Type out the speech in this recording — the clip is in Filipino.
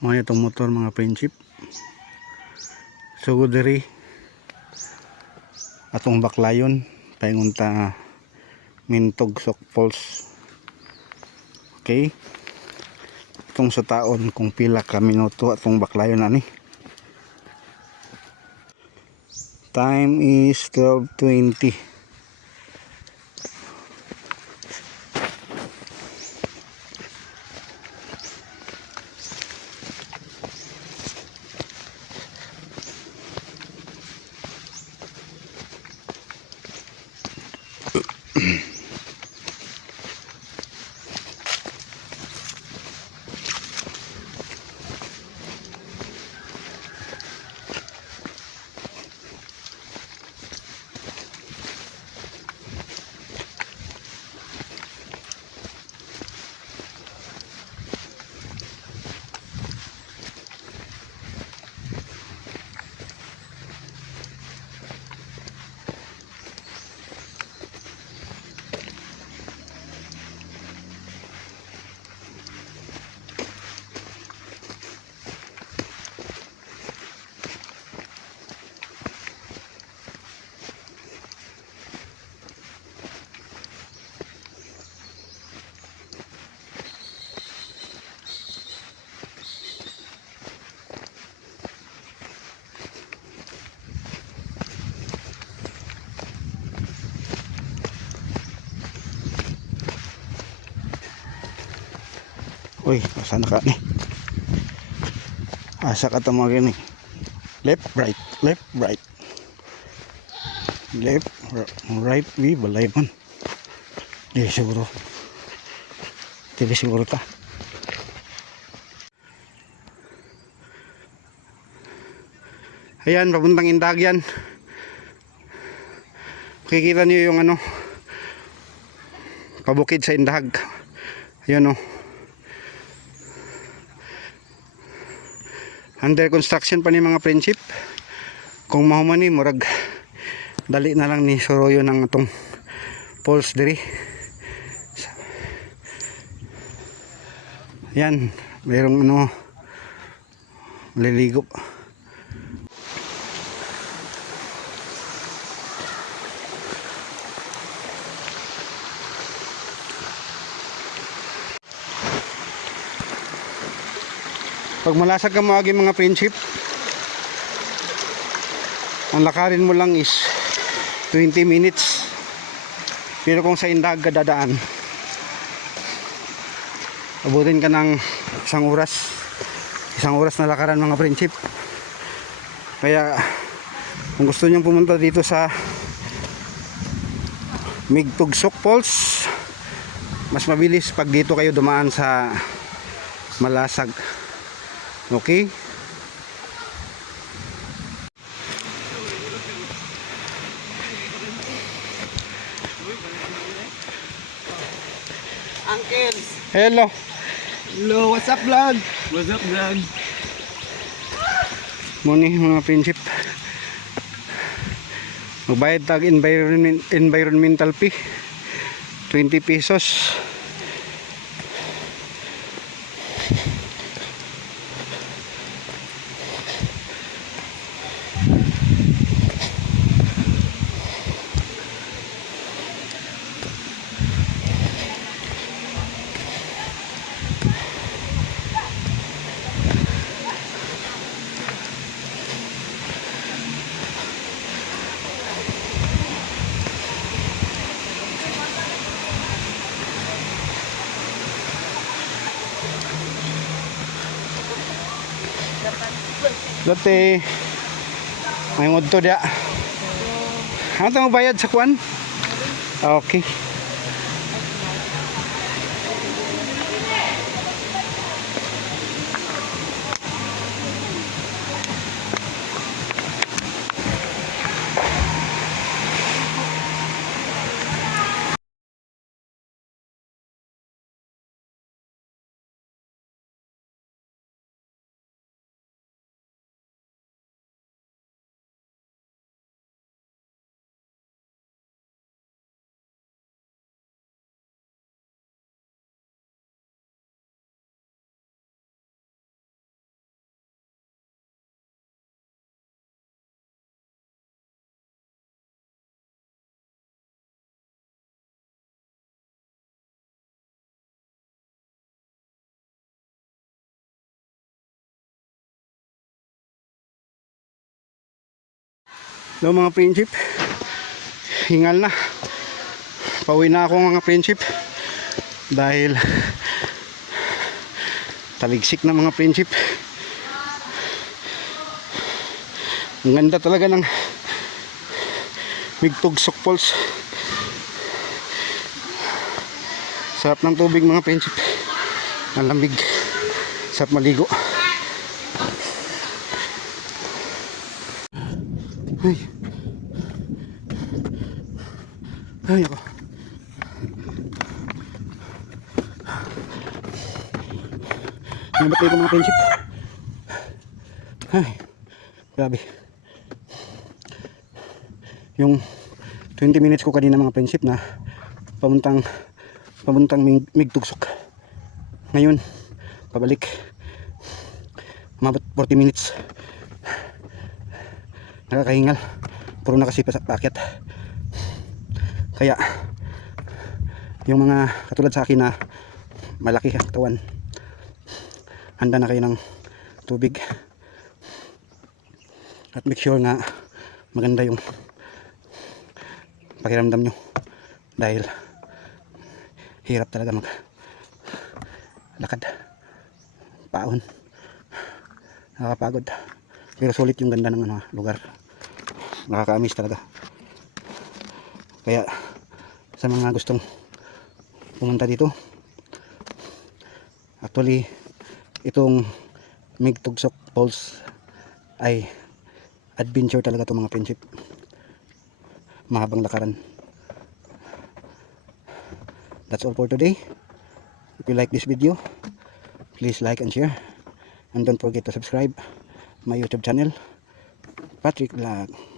Mga itong motor mga friendship. Sugod diri atong baklayon paingunta Mintog Sok Falls. Okay, itong sa taon kung pila ka minuto atong baklayon ani. Time is 12:20. Uy, asa na ka ni? Asa ka tama gani? Left, right, left, right. Left, right, we balay man. Di siguro. Di siguro ta. Ayan, papuntang Indag yan. Makikita niyo yung ano, pabukid sa Indag. Ayun o. Under construction pa ni mga friendship. Kung mahumani murag dali na lang ni suroyo ng atong falls diri. Yan, mayroong ano maliligo. Pag malasag ka maagi mga friendship, ang lakarin mo lang is 20 minutes. Pero kung sa Indag ka dadaan, abutin ka ng isang oras na lakaran mga friendship. Kaya kung gusto nyo pumunta dito sa Mintog Sok Falls, mas mabilis pag dito kayo dumaan sa Malasag. Okay? Uncle! Hello! Hello, what's up vlog? What's up vlog? Muni mga friendship, magbayad tag environmental fee 20 pesos. Dati may modto dia. Ano tayo bayad sa kwan? Okay. Hello mga friendship. Hingal na. Pauwi na ako mga friendship. Dahil taligsik na mga friendship. Ang ganda talaga ng Migtugsok Falls. Sarap ng tubig mga friendship. Ang lamig. Sarap maligo. Ay. Ay ako. Nabatay ko mga friendship. Ay. Grabe. Yung 20 minutes ko kanina mga friendship na pamuntang Migtugsok. Ngayon, pabalik. Umabot 40 minutes. Nakakahingal. Puro nakasipa sa pakyat. Kaya yung mga katulad sa akin na malaki ang katawan, handa na kayo ng tubig. At make sure nga maganda yung pakiramdam nyo. Dahil hirap talaga mag lakad, paon, nakakapagod, pero sulit yung ganda ng lugar, nakaka-amaze talaga. Kaya sa mga gustong pumunta dito, actually itong Migtugsok Falls ay adventure talaga to mga friendship. Mahabang lakaran. That's all for today. If you like this video, please like and share, and don't forget to subscribe my YouTube channel, Patrick Vlog.